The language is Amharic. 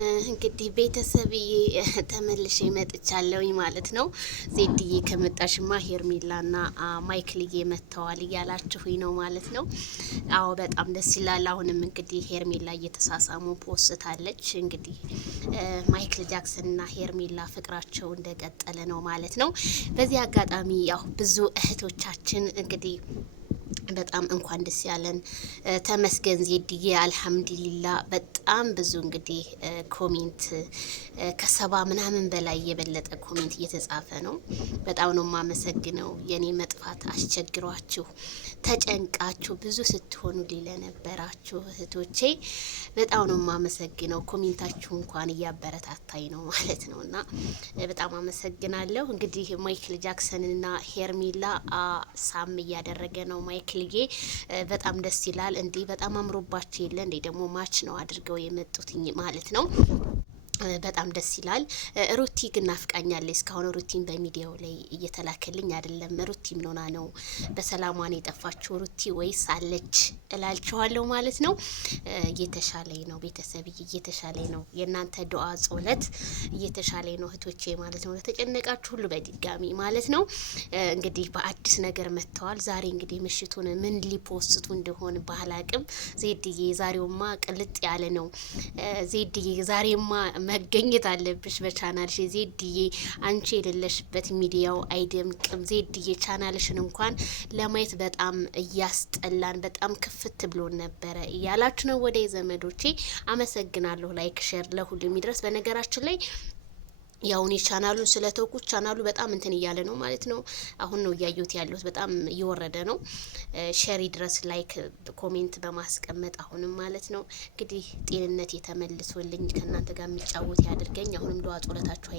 እንግዲህ ቤተሰብዬ ተመልሼ መጥቻለሁኝ ማለት ነው። ዜድዬ ከመጣሽማ ሄርሜላና ማይክልዬ መጥተዋል እያላችሁኝ ነው ማለት ነው። አዎ በጣም ደስ ይላል። አሁንም እንግዲህ ሄርሜላ እየተሳሳሙ ፖስታለች። እንግዲህ ማይክል ጃክሰንና ሄርሜላ ፍቅራቸው እንደቀጠለ ነው ማለት ነው። በዚህ አጋጣሚ ያው ብዙ እህቶቻችን እንግዲህ በጣም እንኳን ደስ ያለን ተመስገን ዜድዬ አልሐምዱሊላ። በጣም ብዙ እንግዲህ ኮሜንት ከሰባ ምናምን በላይ የበለጠ ኮሜንት እየተጻፈ ነው። በጣም ነው የማመሰግነው። የኔ መጥፋት አስቸግሯችሁ ተጨንቃችሁ ብዙ ስትሆኑ ለነበራችሁ እህቶቼ በጣም ነው የማመሰግነው። ኮሜንታችሁ እንኳን እያበረታታኝ ነው ማለት ነው እና በጣም አመሰግናለሁ። እንግዲህ ማይክል ጃክሰንና ሄርሜላ ሳም እያደረገ ነው ማይክልዬ። በጣም ደስ ይላል። እንዲህ በጣም አምሮባቸው የለ እንዴ ደግሞ ማች ነው አድርገው የመጡትኝ ማለት ነው። በጣም ደስ ይላል። ሩቲ ግን ናፍቃኛለች። እስካሁን ሩቲን በሚዲያው ላይ እየተላከልኝ አይደለም። ሩቲ ምን ሆና ነው በሰላሟን የጠፋችው? ሩቲ ወይስ አለች እላልችኋለሁ ማለት ነው። እየተሻለኝ ነው ቤተሰብዬ፣ እየተሻለኝ ነው። የእናንተ ዱዓ ጸሎት እየተሻለኝ ነው እህቶቼ ማለት ነው። ለተጨነቃችሁ ሁሉ በድጋሚ ማለት ነው። እንግዲህ በአዲስ ነገር መጥተዋል። ዛሬ እንግዲህ ምሽቱን ምን ሊፖስቱ እንደሆን ባላቅም ዜድዬ ዛሬውማ ቅልጥ ያለ ነው። ዜድዬ ዛሬማ መገኘት አለብሽ በቻናልሽ ዜድዬ። አንቺ የሌለሽበት ሚዲያው አይደምቅም ዜድዬ። ቻናልሽን እንኳን ለማየት በጣም እያስጠላን በጣም ክፍት ብሎን ነበረ እያላችሁ ነው ወደ ዘመዶቼ። አመሰግናለሁ። ላይክ ሼር ለሁሉም ይድረስ። በነገራችን ላይ ያውን ቻናሉን ስለተውኩት ቻናሉ በጣም እንትን እያለ ነው ማለት ነው። አሁን ነው እያየሁት ያለሁት። በጣም እየወረደ ነው። ሼር ድረስ ላይክ ኮሜንት በማስቀመጥ አሁንም ማለት ነው። እንግዲህ ጤንነት የተመልሶልኝ ከእናንተ ጋር የሚጫወት ያድርገኝ። አሁንም ዱዓ ጸሎታችሁ